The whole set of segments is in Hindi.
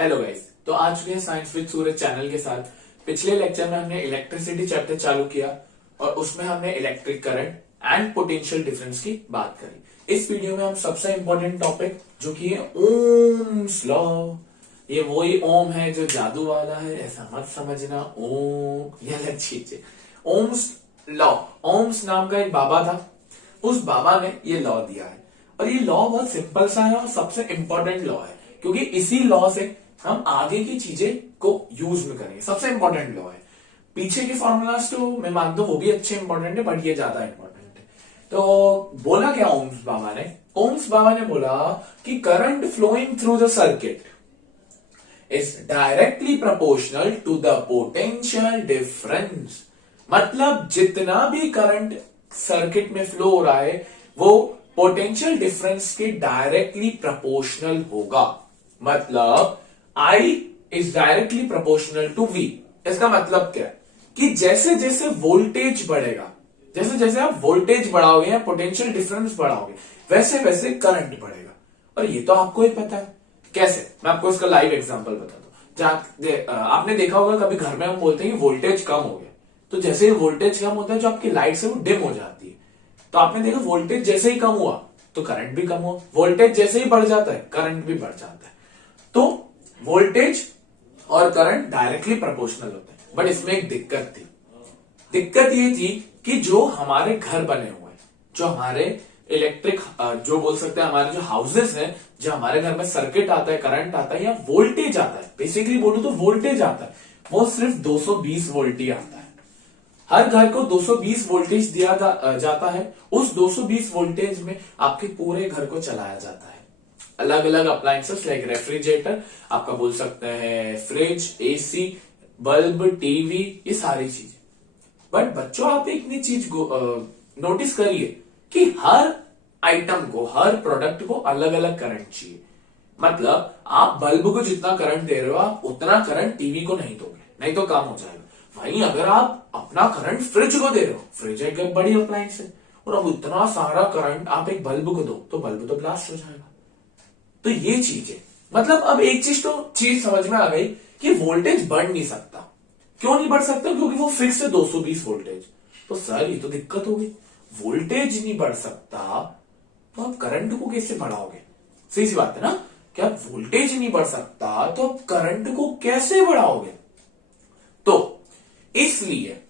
Hello guys. तो आ चुके हैं साइंस विद सूरज चैनल के साथ। पिछले लेक्चर में हमने इलेक्ट्रिसिटी चैप्टर चालू किया और उसमें हमने electric current and potential difference की बात करी। इस वीडियो में हम सबसे इंपॉर्टेंट टॉपिक जो कि है ओम्स लॉ। ये वही ओम है जो जादू वाला है, ऐसा मत समझना। ओम ये अलग चीज है। ओम्स लॉ, ओम्स नाम का एक बाबा था, उस बाबा ने ये लॉ दिया है और ये लॉ बहुत सिंपल सा है और सबसे इंपॉर्टेंट लॉ है क्योंकि इसी लॉ से हम आगे की चीजें को यूज में करेंगे। सबसे इंपॉर्टेंट लॉ है। पीछे के फॉर्मूलाज तो मैं मानता हूं वो भी अच्छे इंपॉर्टेंट है, बट ये ज्यादा इंपॉर्टेंट है। तो बोला क्या ओम्स बाबा ने? ओम्स बाबा ने बोला कि current flowing through the circuit is directly proportional to the potential difference. मतलब जितना भी करंट सर्किट में फ्लो हो रहा है वो पोटेंशियल डिफरेंस के डायरेक्टली प्रोपोर्शनल होगा। मतलब I is directly proportional to V। इसका मतलब क्या है कि जैसे जैसे वोल्टेज बढ़ेगा, जैसे जैसे आप वोल्टेज बढ़ाओगे या पोटेंशियल डिफरेंस बढ़ाओगे, वैसे वैसे करंट बढ़ेगा। और ये तो आपको ही पता है। कैसे? मैं आपको इसका लाइव एग्जांपल बताता हूं। आपने देखा होगा कभी घर में हम बोलते हैं कि वोल्टेज कम हो गया, तो जैसे ही वोल्टेज कम होता है जो आपकी लाइट है वो डिम हो जाती है। तो आपने देखा वोल्टेज जैसे ही कम हुआ तो करंट भी कम हुआ, वोल्टेज जैसे ही बढ़ जाता है करंट भी बढ़ जाता है। तो वोल्टेज और करंट डायरेक्टली प्रोपोर्शनल होते हैं। बट इसमें एक दिक्कत थी। दिक्कत ये थी कि जो हमारे घर बने हुए, जो हमारे इलेक्ट्रिक, जो बोल सकते हैं हमारे जो हाउसेस हैं, जो हमारे घर में सर्किट आता है, करंट आता है या वोल्टेज आता है, बेसिकली बोलूं तो वोल्टेज आता है, वो सिर्फ 220 वोल्ट ही आता है। हर घर को 220 वोल्टेज दिया जाता है। उस 220 वोल्टेज में आपके पूरे घर को चलाया जाता है। अलग अलग अप्लायंसेस लाइक रेफ्रिजरेटर, आपका बोल सकते हैं फ्रिज, एसी, बल्ब, टीवी, ये सारी चीजें। बट बच्चों आप एक चीज नोटिस करिए कि हर आइटम को, हर प्रोडक्ट को अलग अलग करंट चाहिए। मतलब आप बल्ब को जितना करंट दे रहे हो आप उतना करंट टीवी को नहीं दोगे, नहीं तो काम हो जाएगा। वहीं अगर आप अपना करंट फ्रिज को दे रहे हो, फ्रिज एक बड़ी अप्लायंस है, और अब इतना सारा करंट आप एक बल्ब को दो तो बल्ब तो ब्लास्ट हो जाएगा। तो ये चीज है। मतलब अब एक चीज समझ में आ गई कि वोल्टेज बढ़ नहीं सकता। क्यों नहीं बढ़ सकता? क्योंकि वो फिक्स है 220 वोल्टेज। तो सर ये तो दिक्कत हो गई, वोल्टेज नहीं बढ़ सकता तो आप करंट को कैसे बढ़ाओगे? सही सी बात है ना। क्या वोल्टेज नहीं बढ़ सकता तो आप करंट को कैसे बढ़ाओगे? तो इसलिए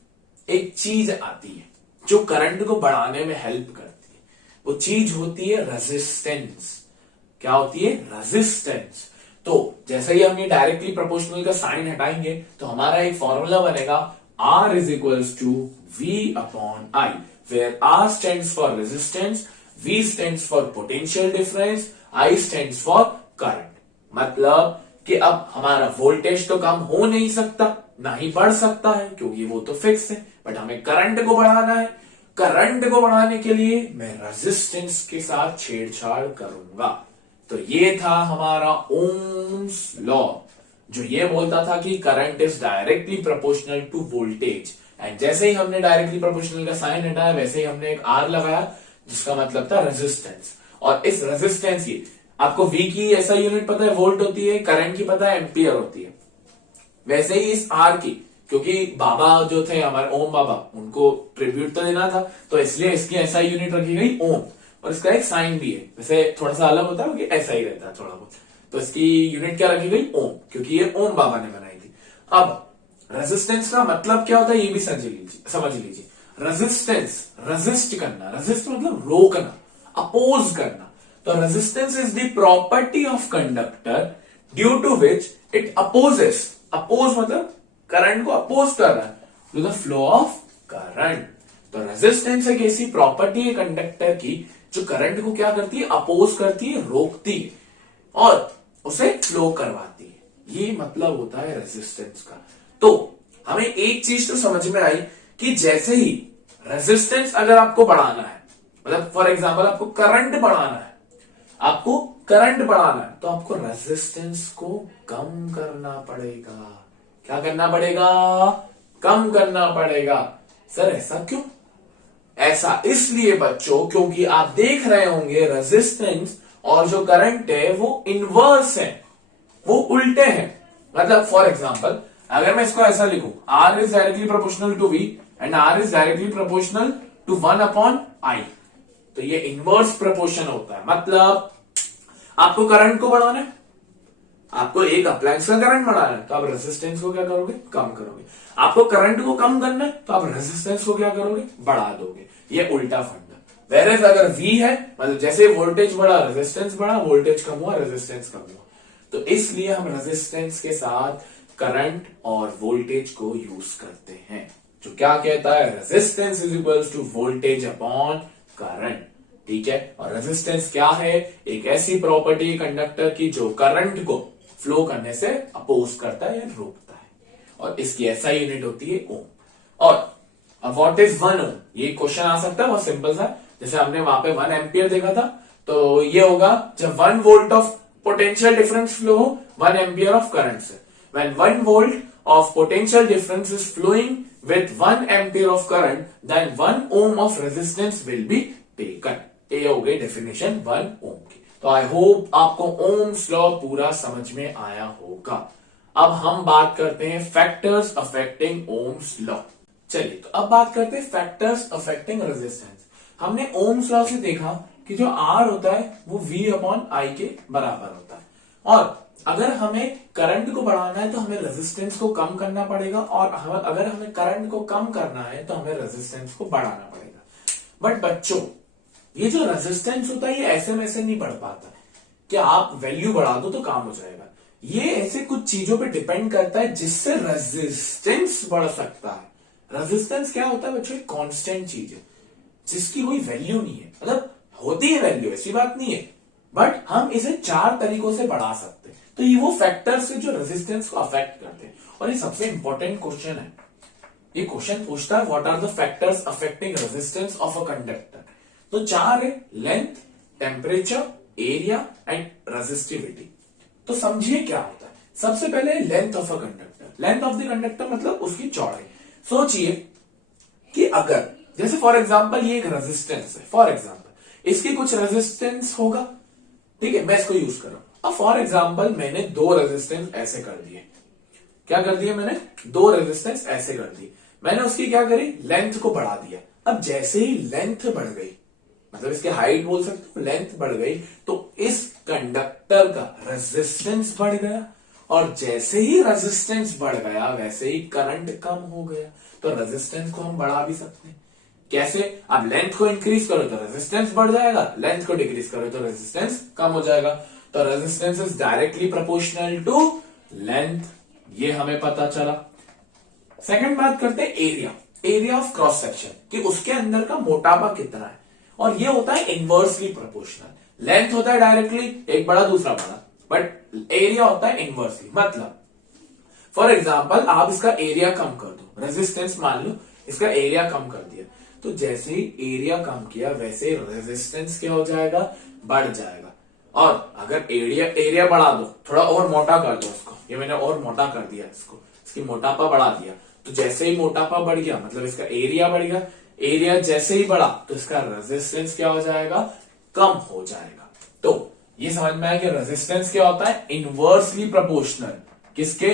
एक चीज आती है जो करंट को बढ़ाने में हेल्प करती है। वो चीज होती है रेजिस्टेंस। क्या होती है? रेजिस्टेंस। तो जैसे ही हम ये डायरेक्टली प्रोपोर्शनल का साइन हटाएंगे तो हमारा एक फॉर्मूला बनेगा R is equals to V upon I, where R stands for resistance, V stands for potential difference, I stands for current. मतलब कि अब हमारा वोल्टेज तो कम हो नहीं सकता, ना ही बढ़ सकता है क्योंकि वो तो फिक्स है, बट हमें करंट को बढ़ाना है। करंट को बढ़ाने के लिए मैं रेजिस्टेंस के साथ छेड़छाड़ करूंगा। तो ये था हमारा ओम्स लॉ, जो ये बोलता था कि current is directly proportional to voltage. And जैसे ही हमने डायरेक्टली प्रोपोर्शनल का साइन हटाया वैसे ही हमने एक R लगाया जिसका मतलब था रेजिस्टेंस। और इस रेजिस्टेंस की आपको V की ऐसा यूनिट पता है वोल्ट होती है, करंट की पता है एम्पियर होती है। वैसे ही इस R की, क्योंकि बाबा जो थे हमारे ओम बाबा, उनको ट्रिब्यूट तो देना था तो इसलिए इसकी ऐसा यूनिट रखी गई ओम, और इसका एक साइन भी है। वैसे थोड़ा सा अलग होता है कि ऐसा ही रहता है थोड़ा बहुत। तो इसकी यूनिट क्या रखी गई? ओम, क्योंकि ये ओम बाबा ने बनाई थी। अब रेजिस्टेंस का मतलब क्या होता है ये भी समझ लीजिए। रेजिस्टेंस, रेजिस्ट करना, रेजिस्ट मतलब रोकना, अपोज करना। तो resistance is the property of conductor due to which it opposes, oppose मतलब करंट को अपोज कर रहा है to the flow of current. तो रेजिस्टेंस एक ऐसी प्रॉपर्टी है कंडक्टर की जो करंट को क्या करती है? अपोज करती है, रोकती है और उसे फ्लो करवाती है। ये मतलब होता है रेजिस्टेंस का। तो हमें एक चीज तो समझ में आई कि जैसे ही रेजिस्टेंस अगर आपको बढ़ाना है, मतलब फॉर एग्जांपल आपको करंट बढ़ाना है, आपको करंट बढ़ाना है तो आपको रेजिस्टेंस को कम करना पड़ेगा। क्या करना पड़ेगा? कम करना पड़ेगा। सर ऐसा क्यों? ऐसा इसलिए बच्चों क्योंकि आप देख रहे होंगे रेजिस्टेंस और जो करंट है वो इनवर्स है। वो उल्टे हैं। मतलब फॉर एग्जाम्पल अगर मैं इसको ऐसा लिखूं, R is directly proportional to V and R is directly proportional to 1/I, तो ये इनवर्स प्रोपोर्शन होता है। मतलब आपको करंट को बढ़ाना है, आपको एक अप्लायंस का करंट बढ़ाना है तो आप रेजिस्टेंस को क्या करोगे, कम करोगे। आपको करंट को कम करना है तो आप रेजिस्टेंस को क्या करोगे, बढ़ा दोगे। ये उल्टा फंडा। वेरएज अगर V है, मतलब जैसे वोल्टेज बढ़ा रेजिस्टेंस बढ़ा, वोल्टेज कम हुआ रेजिस्टेंस कम हुआ। तो इसलिए हम रेजिस्टेंस के साथ करंट और वोल्टेज को यूज करते हैं, जो क्या कहता है, resistance is equals to voltage upon current. ठीक है, और रेजिस्टेंस क्या है, एक ऐसी प्रॉपर्टी कंडक्टर की जो करंट को फ्लो करने से अपोज करता है या रोकता है, और इसकी ऐसा यूनिट होती है ओम। और व्हाट इज 1 ओम, ये क्वेश्चन आ सकता है, बहुत सिंपल सा। जैसे हमने वहां पे 1 एम्पियर देखा था, तो ये होगा जब 1 volt of potential difference flow हो 1 एम्पियर ऑफ करंट से। When 1 volt of potential difference is flowing with 1 ampere of current, then 1 ohm of resistance will be taken. ये हो गई डेफिनेशन 1 ओम की। तो आई होप आपको ओम्स लॉ पूरा समझ में आया होगा। अब हम बात करते हैं फैक्टर्स अफेक्टिंग ओम्स लॉ। चलिए, तो अब बात करते हैं फैक्टर्स अफेक्टिंग रेजिस्टेंस। हमने ओम्स लॉ से देखा कि जो R होता है वो V/I के बराबर होता है, और अगर हमें करंट को बढ़ाना है तो हमें रेजिस्टेंस को कम करना पड़ेगा, और अगर हमें करंट को कम करना है तो हमें रेजिस्टेंस को बढ़ाना पड़ेगा। बट बच्चों, ये जो रेजिस्टेंस होता है ये ऐसे में ऐसे नहीं बढ़ पाता कि आप वैल्यू बढ़ा दो तो काम हो जाएगा। ये ऐसे कुछ चीजों पे डिपेंड करता है जिससे रेजिस्टेंस बढ़ सकता है। रेजिस्टेंस क्या होता है बच्चों, एक कांस्टेंट चीज है जिसकी कोई वैल्यू नहीं है। मतलब होती है वैल्यू, ऐसी बात नहीं है, बट हम इसे 4 तरीकों से बढ़ा सकते हैं। तो ये वो फैक्टर्स है जो रेजिस्टेंस को अफेक्ट करते हैं, और ये सबसे इंपॉर्टेंट क्वेश्चन है। ये क्वेश्चन पूछता है what are the factors affecting resistance of a conductor. तो 4 है, length, temperature, area and resistivity. तो समझिए क्या होता है। सबसे पहले length of a conductor. Length of the conductor मतलब उसकी चौड़ाई। सोचिए कि अगर जैसे फॉर एग्जाम्पल ये एक रेजिस्टेंस है, फॉर एग्जाम्पल इसकी कुछ रेजिस्टेंस होगा, ठीक है, मैं इसको यूज कर रहा हूं। अब फॉर एग्जाम्पल मैंने 2 रेजिस्टेंस ऐसे कर दिए। क्या कर दिए मैंने, 2 रेजिस्टेंस ऐसे कर दिए। मैंने उसकी क्या करी, लेंथ को बढ़ा दिया। अब जैसे ही लेंथ बढ़ गई, मतलब इसकी हाइट बोल सकते हो, लेंथ बढ़ गई, तो इस कंडक्टर का रेजिस्टेंस बढ़ गया, और जैसे ही रेजिस्टेंस बढ़ गया वैसे ही करंट कम हो गया। तो रेजिस्टेंस को हम बढ़ा भी सकते हैं। कैसे, आप लेंथ को इंक्रीज करो तो रेजिस्टेंस बढ़ जाएगा, लेंथ को डिक्रीज करो तो रेजिस्टेंस कम हो जाएगा। तो resistance is directly proportional to length, ये हमें पता चला। सेकंड बात करते हैं area, area of cross section, कि उसके अंदर का मोटापा कितना है, और ये होता है इनवर्सली प्रोपोर्शनल। लेंथ होता है डायरेक्टली एक बड़ा दूसरा बड़ा, बट एरिया होता है इनवर्सली। मतलब फॉर एग्जाम्पल आप इसका एरिया कम कर दो, रेजिस्टेंस मान लो इसका एरिया कम कर दिया, तो जैसे ही एरिया कम किया वैसे रेजिस्टेंस क्या हो जाएगा, बढ़ जाएगा। और अगर एरिया बढ़ा दो, थोड़ा और मोटा कर दो उसको, ये मैंने और मोटा कर दिया इसको, इसकी मोटापा बढ़ा दिया, तो जैसे ही मोटापा बढ़ गया मतलब इसका एरिया बढ़ गया। एरिया जैसे ही बढ़ा तो इसका रेजिस्टेंस क्या हो जाएगा, कम हो जाएगा। तो ये समझ में आया कि रेजिस्टेंस क्या होता है, इनवर्सली प्रोपोर्शनल किसके,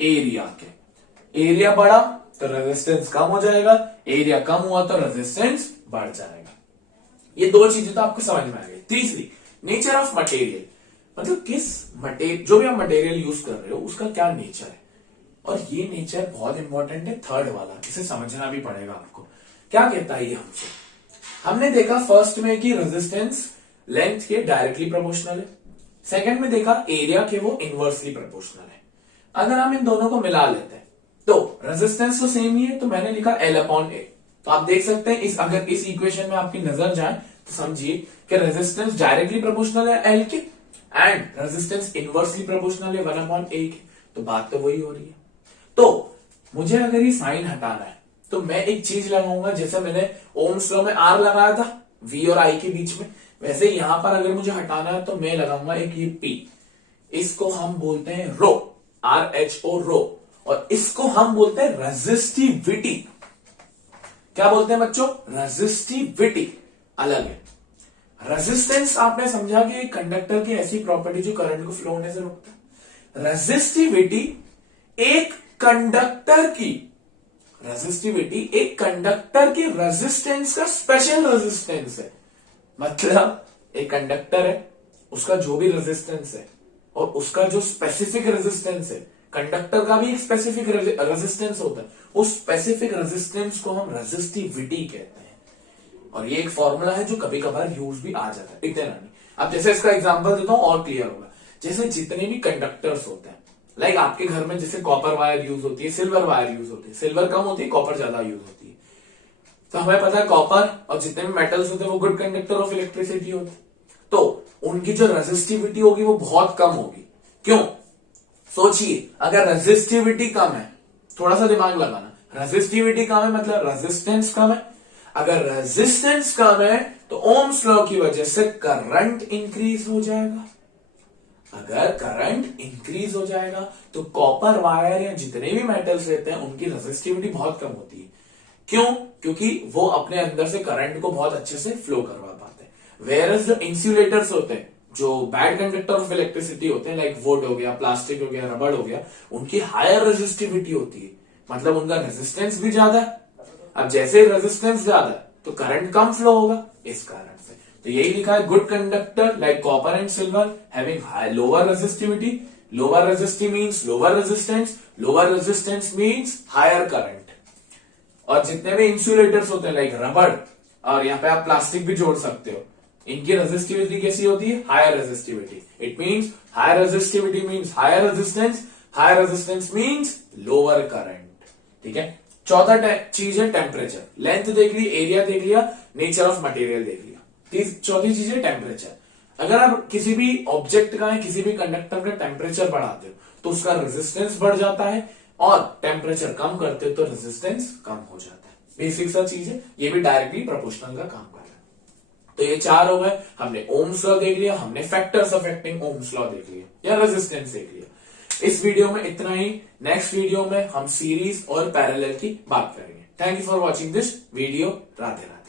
एरिया के। एरिया बढ़ा तो रेजिस्टेंस कम हो जाएगा, एरिया कम हुआ तो रेजिस्टेंस बढ़ जाएगा। ये 2 चीजें तो आपको समझ में आ गई। तीसरी, नेचर ऑफ मटेरियल, मतलब किस मटेरियल, जो भी आप मटेरियल यूज कर रहे हो उसका क्या नेचर है, और ये नेचर बहुत इंपॉर्टेंट है, थर्ड वाला, इसे समझना भी पड़ेगा आपको। क्या कहता है ये हमसे, हमने देखा फर्स्ट में कि रेजिस्टेंस लेंथ के डायरेक्टली प्रोपोर्शनल है, सेकंड में देखा एरिया के वो इनवर्सली प्रोपोर्शनल है। अगर हम इन दोनों को मिला लेते हैं तो रेजिस्टेंस तो सेम ही है, तो मैंने लिखा L/A। तो आप देख सकते हैं अगर इस इक्वेशन में आपकी नजर जाए तो समझिए कि रेजिस्टेंस डायरेक्टली प्रोपोर्शनल है L के, एंड रेजिस्टेंस इनवर्सली प्रोपोर्शनल है 1/A के। तो बात तो वही हो रही है। तो मुझे अगर ये साइन हटाना है तो मैं एक चीज लगाऊंगा, जैसे मैंने ओम्स लॉ में R लगाया था V और I के बीच में, वैसे यहां पर अगर मुझे हटाना है तो मैं लगाऊंगा एक ये P, इसको हम बोलते हैं रो, RHO रो, और इसको हम बोलते हैं रेजिस्टिविटी। क्या बोलते हैं बच्चों, रेजिस्टिविटी अलग है। रेजिस्टेंस आपने समझा कि कंडक्टर की ऐसी प्रॉपर्टी जो करंट को फ्लो होने से रोकता है। रेजिस्टिविटी एक कंडक्टर की रेजिस्टेंस का स्पेशल रेजिस्टेंस है। मतलब एक कंडक्टर है, उसका जो भी रेजिस्टेंस है और उसका जो स्पेसिफिक रेजिस्टेंस है, कंडक्टर का भी एक स्पेसिफिक रेजिस्टेंस होता है, उस स्पेसिफिक रेजिस्टेंस को हम रेजिस्टिविटी कहते हैं। और ये एक फॉर्मूला है जो कभी कभार यूज भी आ जाता है, इतना नहीं। अब जैसे इसका एग्जांपल देता हूं और क्लियर होगा। जैसे जितने भी कंडक्टर्स होते हैं, लाइक आपके घर में जैसे कॉपर वायर यूज होती है, सिल्वर वायर यूज होती है, सिल्वर कम होती है, कॉपर ज्यादा यूज होती है। तो हमें पता है कॉपर और जितने भी मेटल्स होते हैं वो गुड कंडक्टर ऑफ इलेक्ट्रिसिटी होते हैं, तो उनकी जो रेजिस्टिविटी होगी वो बहुत कम होगी। क्यों? सोचिए, अगर रेजिस्टिविटी कम है, थोड़ा सा दिमाग लगाना, रेजिस्टिविटी कम है मतलब रेजिस्टेंस कम है। अगर रेजिस्टेंस कम है तो ओम्स लॉ की वजह से करंट इंक्रीज हो जाएगा। अगर करंट इंक्रीज हो जाएगा तो कॉपर वायर या जितने भी मेटल्स रहते हैं उनकी रेजिस्टिविटी बहुत कम होती है। क्यों? क्योंकि वो अपने अंदर से करंट को बहुत अच्छे से फ्लो करवा पाते हैं। वेयरएज जो इंसुलेटर्स होते हैं, जो बैड कंडक्टर ऑफ इलेक्ट्रिसिटी होते हैं, लाइक वुड हो गया, प्लास्टिक हो गया, रबड़ हो गया, उनकी हायर रेजिस्टिविटी होती है, मतलब उनका रेजिस्टेंस भी ज्यादा है। अब जैसे रेजिस्टेंस ज्यादा है तो करंट कम फ्लो होगा, इस कारण से। तो यही लिखा है, good conductor like copper and silver having lower resistivity, lower resistive means lower resistance, lower resistance means higher current. और जितने भी इंसुलेटर्स होते हैं लाइक रबड़, और यहाँ पे आप प्लास्टिक भी जोड़ सकते हो, इनकी रेजिस्टिविटी कैसी होती है? Higher resistivity. It means higher resistivity means higher resistance, higher resistance means lower current. ठीक है। चौथा चीज है टेम्परेचर। लेंथ देख ली, एरिया देख लिया, नेचर ऑफ मटेरियल देख लिया। चौथी चीज है टेम्परेचर। अगर आप किसी भी ऑब्जेक्ट का या किसी भी कंडक्टर का टेम्परेचर बढ़ाते हो तो उसका रेजिस्टेंस बढ़ जाता है, और टेम्परेचर कम करते हो तो रेजिस्टेंस कम हो जाता है। बेसिक सा चीज है, ये भी डायरेक्टली प्रोपोर्शनल का काम कर रहा है। तो ये चार हो गए। हमने ओम्स लॉ देख लिया, हमने फैक्टर्स अफेक्टिंग ओम्स लॉ देख लिया, या रेजिस्टेंस देख लिया। इस वीडियो में इतना ही। नेक्स्ट वीडियो में हम सीरीज और पैरेलल की बात करेंगे। Thank you for watching this video. Radhe Radhe.